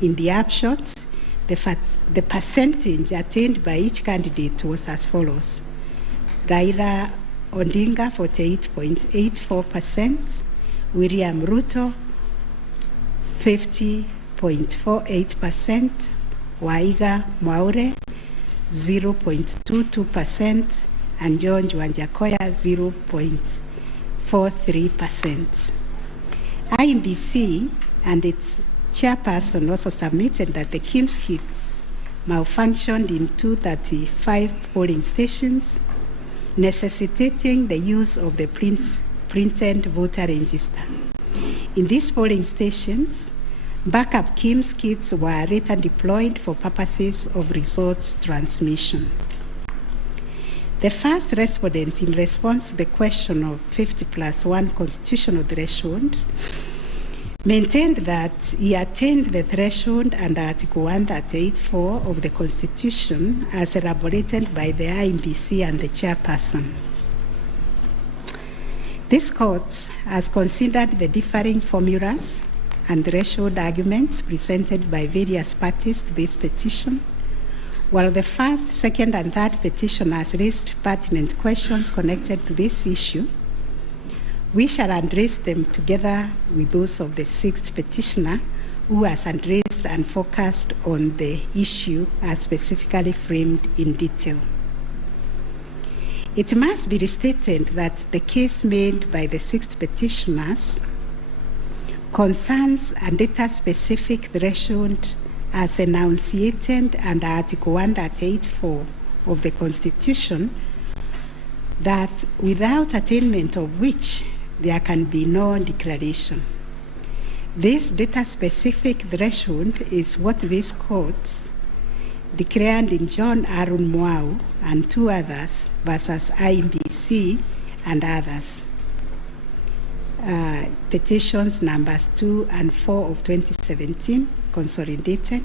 In the upshot, the percentage attained by each candidate was as follows: Raila Odinga 48.84%, William Ruto 50.48%, Waiga Mwaure 0.22%, and John Wanjakoya 0.43%. IEBC and its chairperson also submitted that the KIMS kits malfunctioned in 235 polling stations, necessitating the use of the printed voter register. In these polling stations, backup KIMS kits were later deployed for purposes of results transmission. The first respondent, in response to the question of 50+1 constitutional threshold, maintained that he attained the threshold under Article 138(4) of the Constitution as elaborated by the IEBC and the chairperson. This court has considered the differing formulas and threshold arguments presented by various parties to this petition, while the first, second, and third petitioners raised pertinent questions connected to this issue. We shall address them together with those of the sixth petitioner, who has addressed and focused on the issue as specifically framed in detail. It must be restated that the case made by the sixth petitioners concerns a data-specific threshold as enunciated under Article 138(4) of the Constitution, that without attainment of which there can be no declaration. This data-specific threshold is what this court declared in John Arun Mwau and two others versus IEBC and others. Petitions numbers 2 and 4 of 2017, consolidated,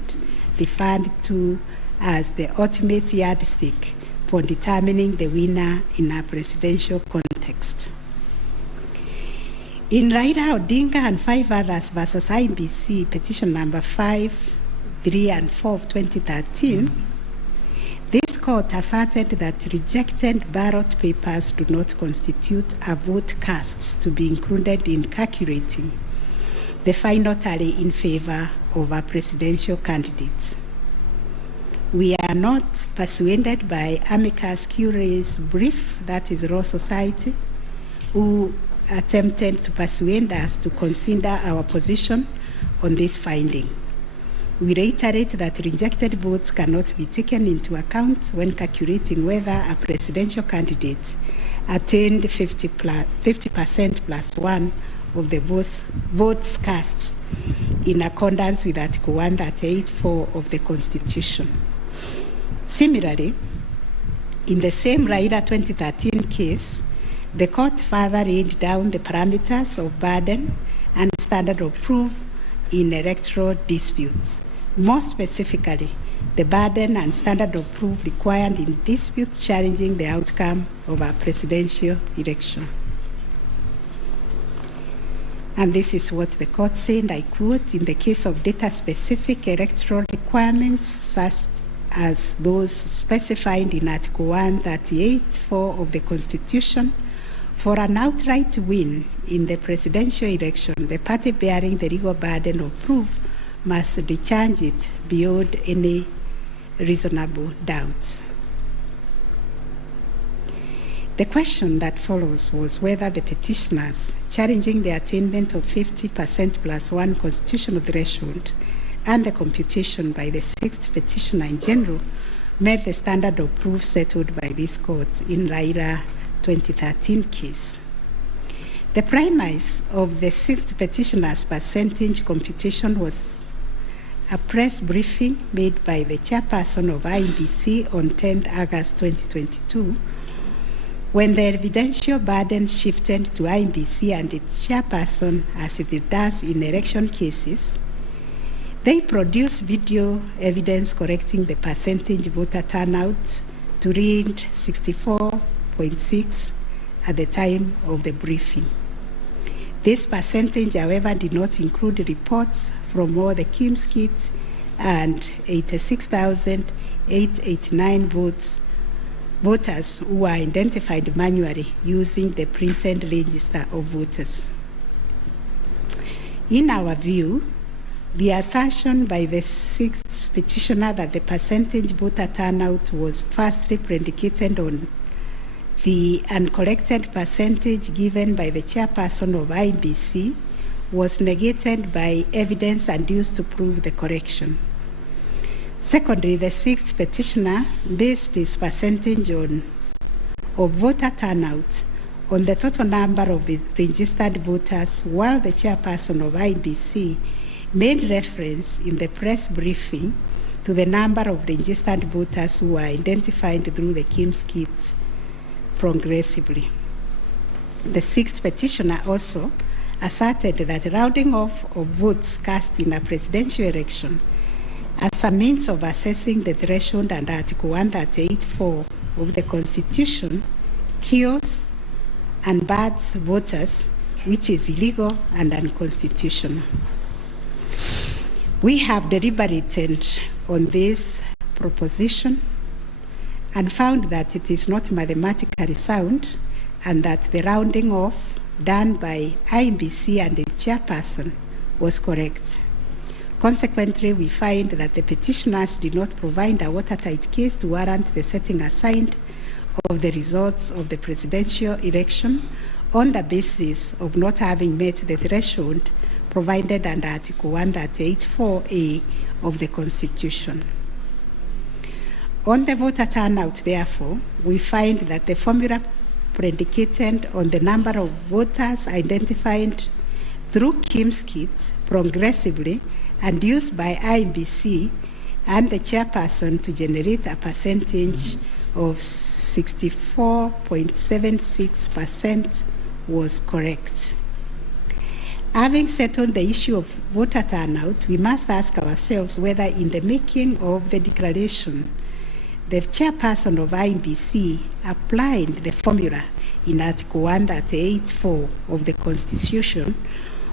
referred to as the ultimate yardstick for determining the winner in a presidential context. In Raila Odinga and 5 others versus IEBC, petition number 5, 3, and 4 of 2013, this court asserted that rejected ballot papers do not constitute a vote cast to be included in calculating the final tally in favor of a presidential candidate. We are not persuaded by amicus curiae's brief, that is Law Society, who attempted to persuade us to consider our position on this finding. We reiterate that rejected votes cannot be taken into account when calculating whether a presidential candidate attained 50% plus 1 of the votes cast in accordance with Article 138(4) of the Constitution. Similarly, in the same Raila 2013 case, the court further laid down the parameters of burden and standard of proof in electoral disputes. More specifically, the burden and standard of proof required in disputes challenging the outcome of a presidential election. And this is what the court said, I quote, "In the case of data-specific electoral requirements, such as those specified in Article 138(4) of the Constitution, for an outright win in the presidential election, the party bearing the legal burden of proof must discharge it beyond any reasonable doubt." The question that follows was whether the petitioners challenging the attainment of 50% plus 1 constitutional threshold and the computation by the sixth petitioner in general met the standard of proof settled by this court in Raila 2013 case. The premise of the sixth petitioner's percentage computation was a press briefing made by the chairperson of IEBC on 10th August 2022, when the evidential burden shifted to IEBC and its chairperson, as it does in election cases. They produced video evidence correcting the percentage voter turnout to read 64.6 at the time of the briefing. This percentage, however, did not include reports from all the KIMS kits and 86,889 voters who were identified manually using the printed register of voters. In our view, the assertion by the sixth petitioner that the percentage voter turnout was firstly predicated on the uncorrected percentage given by the chairperson of IEBC was negated by evidence adduced to prove the correction. Secondly, the sixth petitioner based his percentage of voter turnout on the total number of registered voters, while the chairperson of IEBC made reference in the press briefing to the number of registered voters who were identified through the KIMS kit progressively. The sixth petitioner also asserted that rounding off of votes cast in a presidential election as a means of assessing the threshold under Article 138(4) of the Constitution kills and bars voters, which is illegal and unconstitutional. We have deliberated on this proposition and found that it is not mathematically sound and that the rounding off done by IEBC and its chairperson was correct. Consequently, we find that the petitioners did not provide a watertight case to warrant the setting aside of the results of the presidential election on the basis of not having met the threshold provided under Article 138(4)(a) of the Constitution. On the voter turnout, therefore, we find that the formula predicated on the number of voters identified through KIMS kits progressively and used by IEBC and the chairperson to generate a percentage of 64.76% was correct. Having settled the issue of voter turnout, we must ask ourselves whether in the making of the declaration, the chairperson of IEBC applied the formula in Article 138(4) of the Constitution,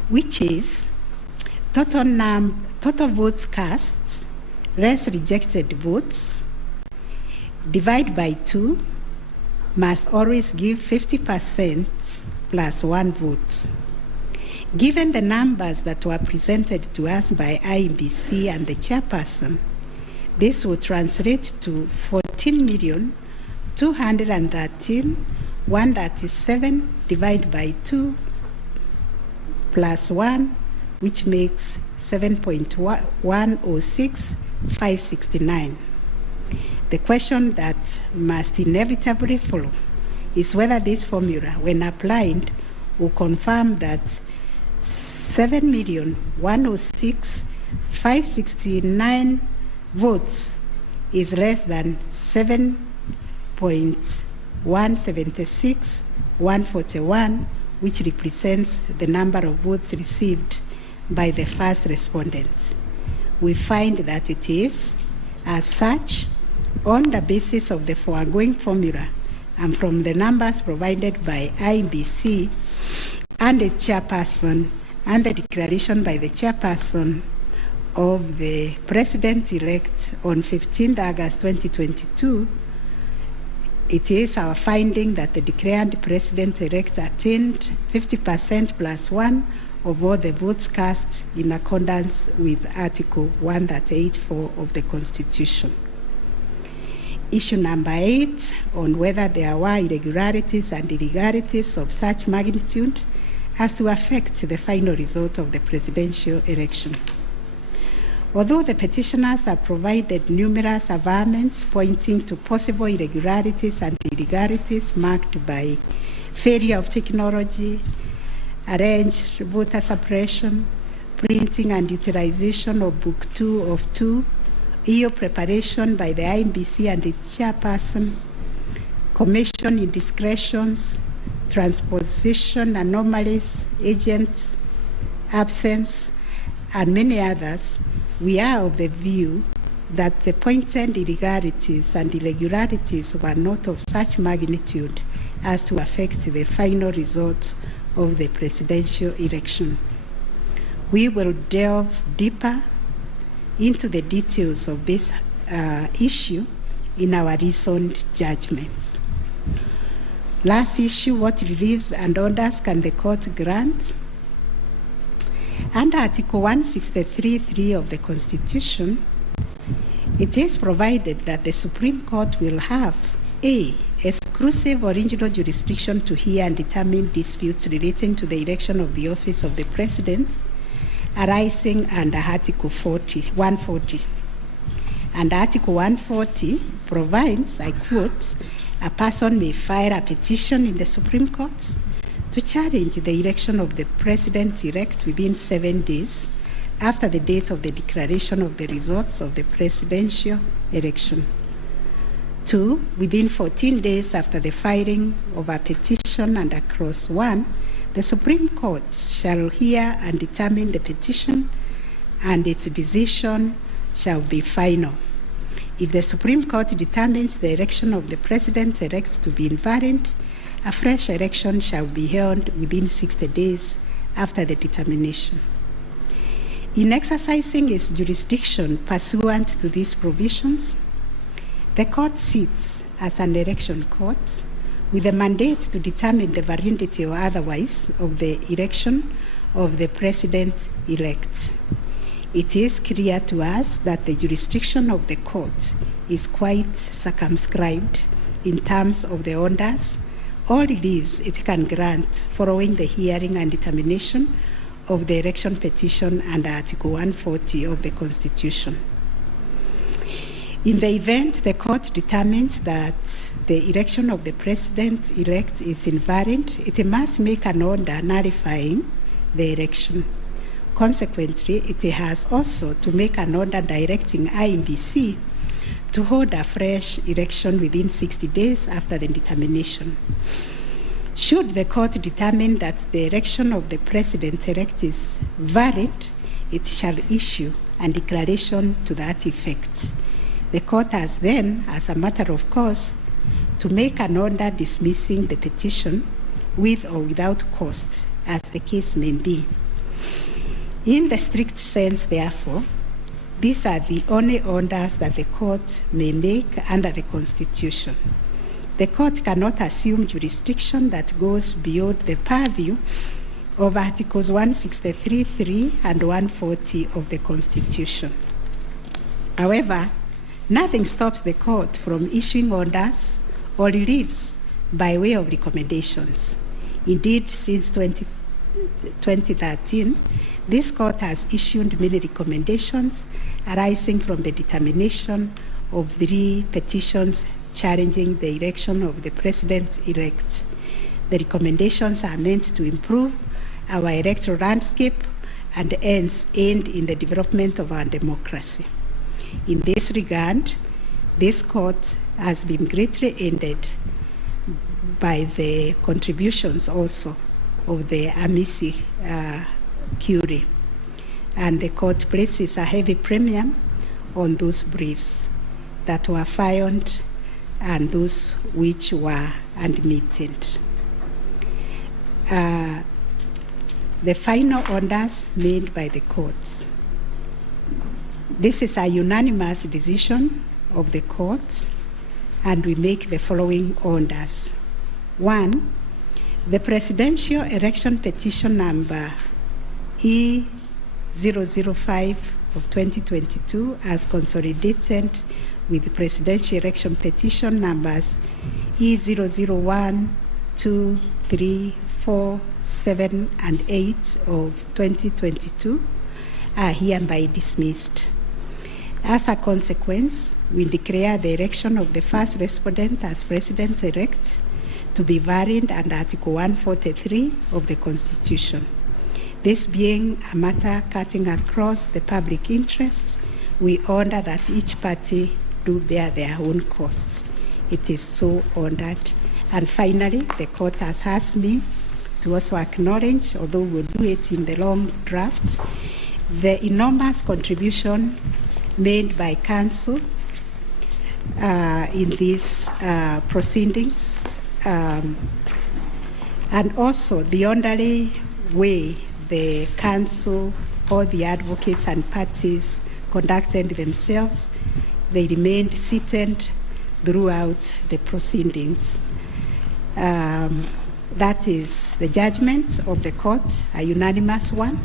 which is total votes cast less rejected votes divide by 2 must always give 50% plus 1 vote. Given the numbers that were presented to us by IEBC and the chairperson, this would translate to 14,213,137 divided by 2 plus 1, which makes 7.106569. The question that must inevitably follow is whether this formula, when applied, will confirm that 7,106,569 votes is less than 7.176,141, which represents the number of votes received by the first respondent. We find that it is, as such, on the basis of the foregoing formula and from the numbers provided by IEBC and its chairperson and the declaration by the chairperson of the President-elect on 15th August 2022, it is our finding that the declared President-elect attained 50% plus 1 of all the votes cast in accordance with Article 138(4) of the Constitution. Issue number 8, on whether there were irregularities and illegalities of such magnitude as to affect the final result of the presidential election. Although the petitioners have provided numerous averments pointing to possible irregularities and illegalities marked by failure of technology, arranged voter suppression, printing and utilization of Book 2 of 2, EU preparation by the IEBC and its chairperson, commission indiscretions, transposition anomalies, agent absence, and many others, we are of the view that the pointed illegalities and irregularities were not of such magnitude as to affect the final result of the presidential election. We will delve deeper into the details of this issue in our recent judgments. Last issue, what reliefs and orders can the court grant? Under Article 163(3) of the Constitution, it is provided that the Supreme Court will have A, exclusive original jurisdiction to hear and determine disputes relating to the election of the office of the President arising under Article 140. And Article 140 provides, I quote, a person may file a petition in the Supreme Court to challenge the election of the President-elect within 7 days after the date of the declaration of the results of the presidential election. 2, within 14 days after the filing of a petition under Clause 1, the Supreme Court shall hear and determine the petition, and its decision shall be final. If the Supreme Court determines the election of the President-elect to be invalid, a fresh election shall be held within 60 days after the determination. In exercising its jurisdiction pursuant to these provisions, the court sits as an election court with a mandate to determine the validity or otherwise of the election of the President-elect. It is clear to us that the jurisdiction of the court is quite circumscribed in terms of the orders or reliefs it can grant following the hearing and determination of the election petition under Article 140 of the Constitution. In the event the court determines that the election of the President-elect is invalid, it must make an order nullifying the election. Consequently, it has also to make an order directing IEBC to hold a fresh election within 60 days after the determination. Should the court determine that the election of the President-elect is valid, it shall issue a declaration to that effect. The court has then, as a matter of course, to make an order dismissing the petition with or without cost, as the case may be. In the strict sense, therefore, these are the only orders that the court may make under the Constitution. The court cannot assume jurisdiction that goes beyond the purview of Articles 163(3) and 140 of the Constitution. However, nothing stops the court from issuing orders or reliefs by way of recommendations. Indeed, since 2013, this court has issued many recommendations arising from the determination of 3 petitions challenging the election of the President-elect. The recommendations are meant to improve our electoral landscape and hence aid in the development of our democracy. In this regard, this court has been greatly aided by the contributions also of the amici curiae, and the court places a heavy premium on those briefs that were filed and those which were admitted. The final orders made by the courts. This is a unanimous decision of the court, and we make the following orders. 1, the presidential election petition number E005 of 2022 as consolidated with the presidential election petition numbers E001, 2, 3, 4, 7, and 8 of 2022 are hereby dismissed. As a consequence, we declare the election of the first respondent as President-elect to be valid under Article 143 of the Constitution. This being a matter cutting across the public interest, we order that each party do bear their own costs. It is so ordered. And finally, the court has asked me to also acknowledge, although we'll do it in the long draft, the enormous contribution made by counsel in these proceedings, and also the orderly way the counsel, all the advocates and parties conducted themselves. They remained seated throughout the proceedings. That is the judgment of the court, a unanimous one.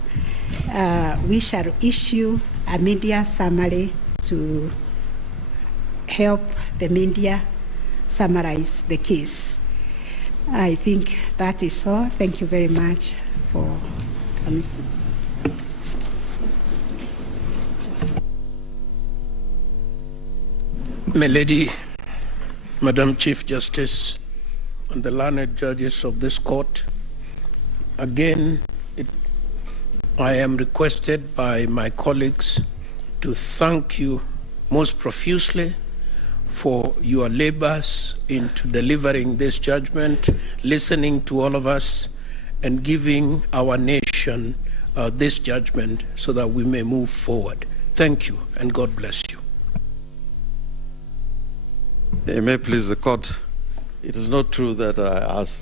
We shall issue a media summary to help the media summarize the case. I think that is all. Thank you very much for coming. My Lady, Madam Chief Justice, and the learned judges of this court, again, I am requested by my colleagues to thank you most profusely for your labors into delivering this judgment, listening to all of us, and giving our nation this judgment so that we may move forward. Thank you, and God bless you. It may please the court. It is not true that I asked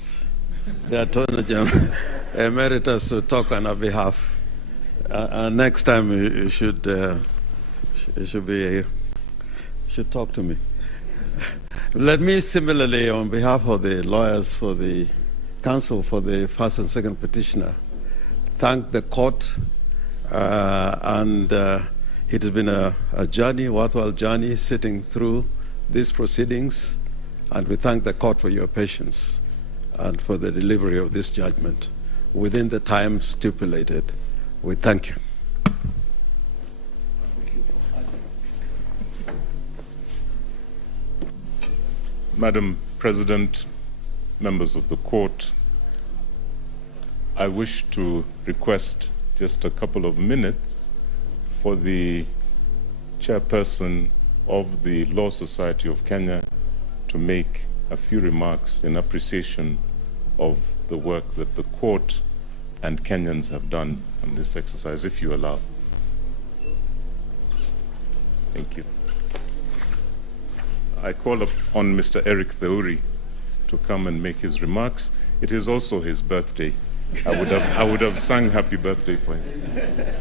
the Attorney General Emeritus to talk on our behalf. Next time you should talk to me. Let me similarly, on behalf of the lawyers for the counsel for the first and second petitioner, thank the court. It has been a journey, worthwhile journey, sitting through these proceedings, and we thank the court for your patience and for the delivery of this judgment within the time stipulated. We thank you. Madam President, members of the court, I wish to request just a couple of minutes for the chairperson of the Law Society of Kenya to make a few remarks in appreciation of the work that the court and Kenyans have done on this exercise, if you allow. Thank you. I call upon Mr. Eric Theuri to come and make his remarks. It is also his birthday. I would have sung happy birthday for him.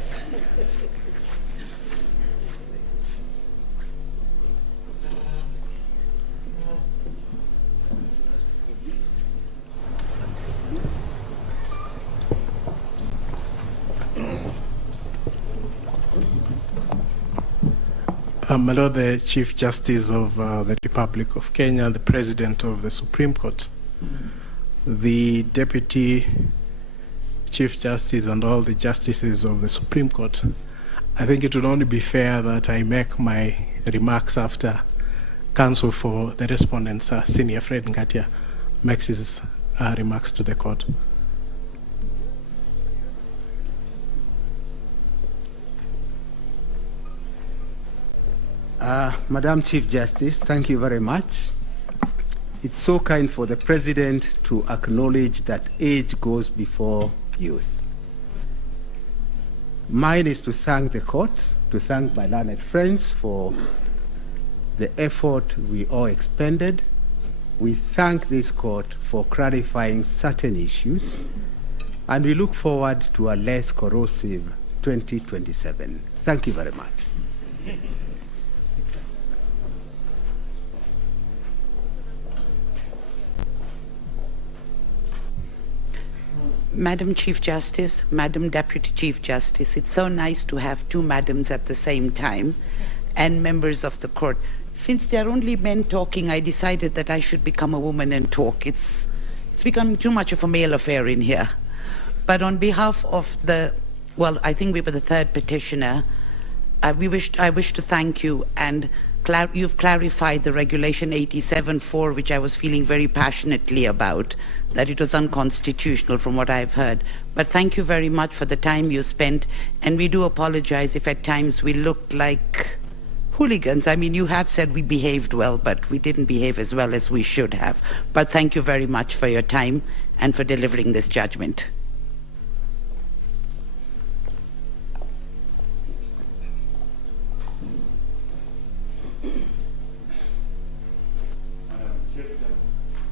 My Lord, the Chief Justice of the Republic of Kenya, the President of the Supreme Court, the Deputy Chief Justice, and all the Justices of the Supreme Court, I think it would only be fair that I make my remarks after counsel for the respondents, Senior Fred Ngatia, makes his remarks to the court. Madam Chief Justice, thank you very much. It's so kind for the President to acknowledge that age goes before youth. Mine is to thank the court, to thank my learned friends for the effort we all expended. We thank this court for clarifying certain issues, and we look forward to a less corrosive 2027. Thank you very much. Madam Chief Justice, Madam Deputy Chief Justice, it's so nice to have two madams at the same time, and members of the court. Since there are only men talking, I decided that I should become a woman and talk. It's becoming too much of a male affair in here. But on behalf of I think we were the third petitioner, I wish to thank you, and you've clarified the Regulation 87.4, which I was feeling very passionately about, that it was unconstitutional from what I've heard. But thank you very much for the time you spent, and we do apologize if at times we looked like hooligans. I mean, you have said we behaved well, but we didn't behave as well as we should have. But thank you very much for your time and for delivering this judgment.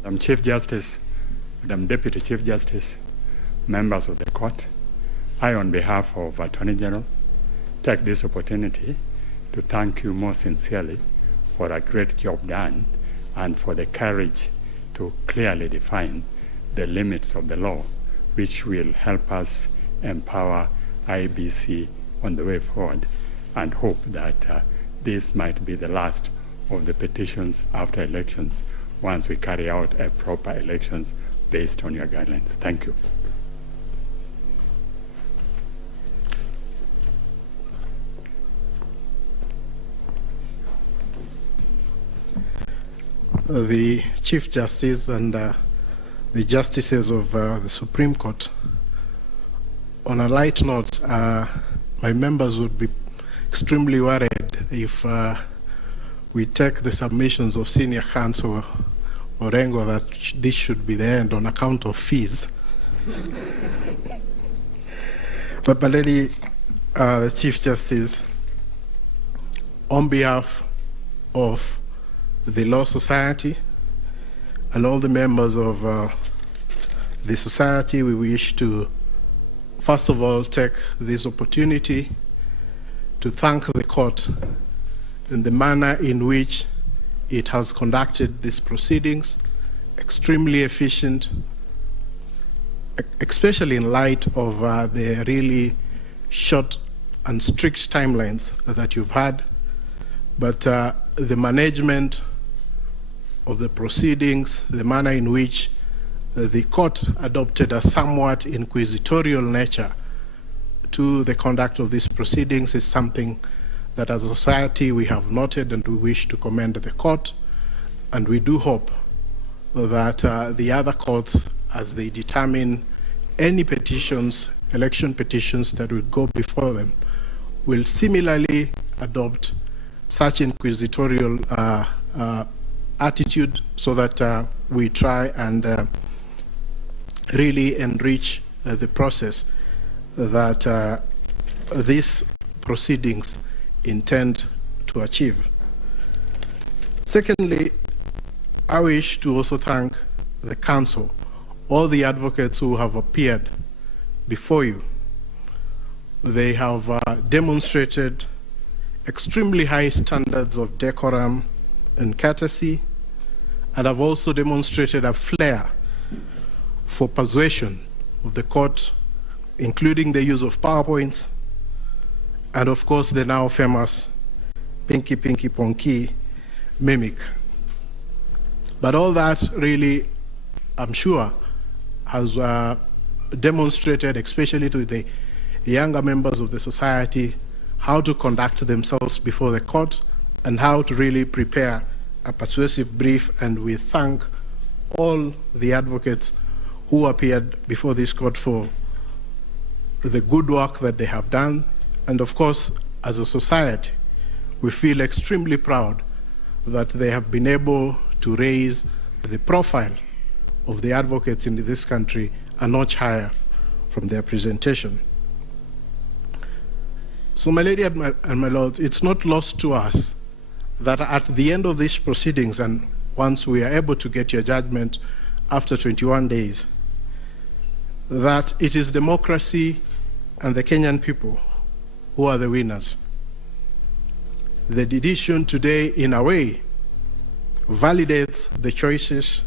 Madam Chief Justice, Madam Deputy Chief Justice, members of the court, I, on behalf of Attorney General, take this opportunity to thank you most sincerely for a great job done and for the courage to clearly define the limits of the law, which will help us empower IBC on the way forward, and hope that this might be the last of the petitions after elections once we carry out a proper elections based on your guidelines. Thank you. The Chief Justice and the Justices of the Supreme Court, on a light note, my members would be extremely worried if we take the submissions of Senior Counsel Orengo that this should be the end on account of fees. But Lady, the Chief Justice, on behalf of the Law Society and all the members of the society, we wish to first of all take this opportunity to thank the court in the manner in which it has conducted these proceedings, extremely efficient, especially in light of the really short and strict timelines that you've had. But the management of the proceedings, the manner in which the court adopted a somewhat inquisitorial nature to the conduct of these proceedings is something that as a society we have noted, and we wish to commend the court. And we do hope that the other courts, as they determine any petitions, election petitions that will go before them, will similarly adopt such inquisitorial attitude, so that we try and really enrich the process that these proceedings intend to achieve. Secondly, I wish to also thank the council, all the advocates who have appeared before you. They have demonstrated extremely high standards of decorum and courtesy, and have also demonstrated a flair for persuasion of the court, including the use of PowerPoints, and of course the now famous Pinky Pinky Ponky mimic. But all that really, I'm sure, has demonstrated, especially to the younger members of the society, how to conduct themselves before the court and how to really prepare a persuasive brief. And we thank all the advocates who appeared before this court for the good work that they have done. And of course, as a society, we feel extremely proud that they have been able to raise the profile of the advocates in this country a notch higher from their presentation. So, my lady and my lord, it's not lost to us that at the end of these proceedings, and once we are able to get your judgment after 21 days, that it is democracy and the Kenyan people who are the winners. The decision today, in a way, validates the choices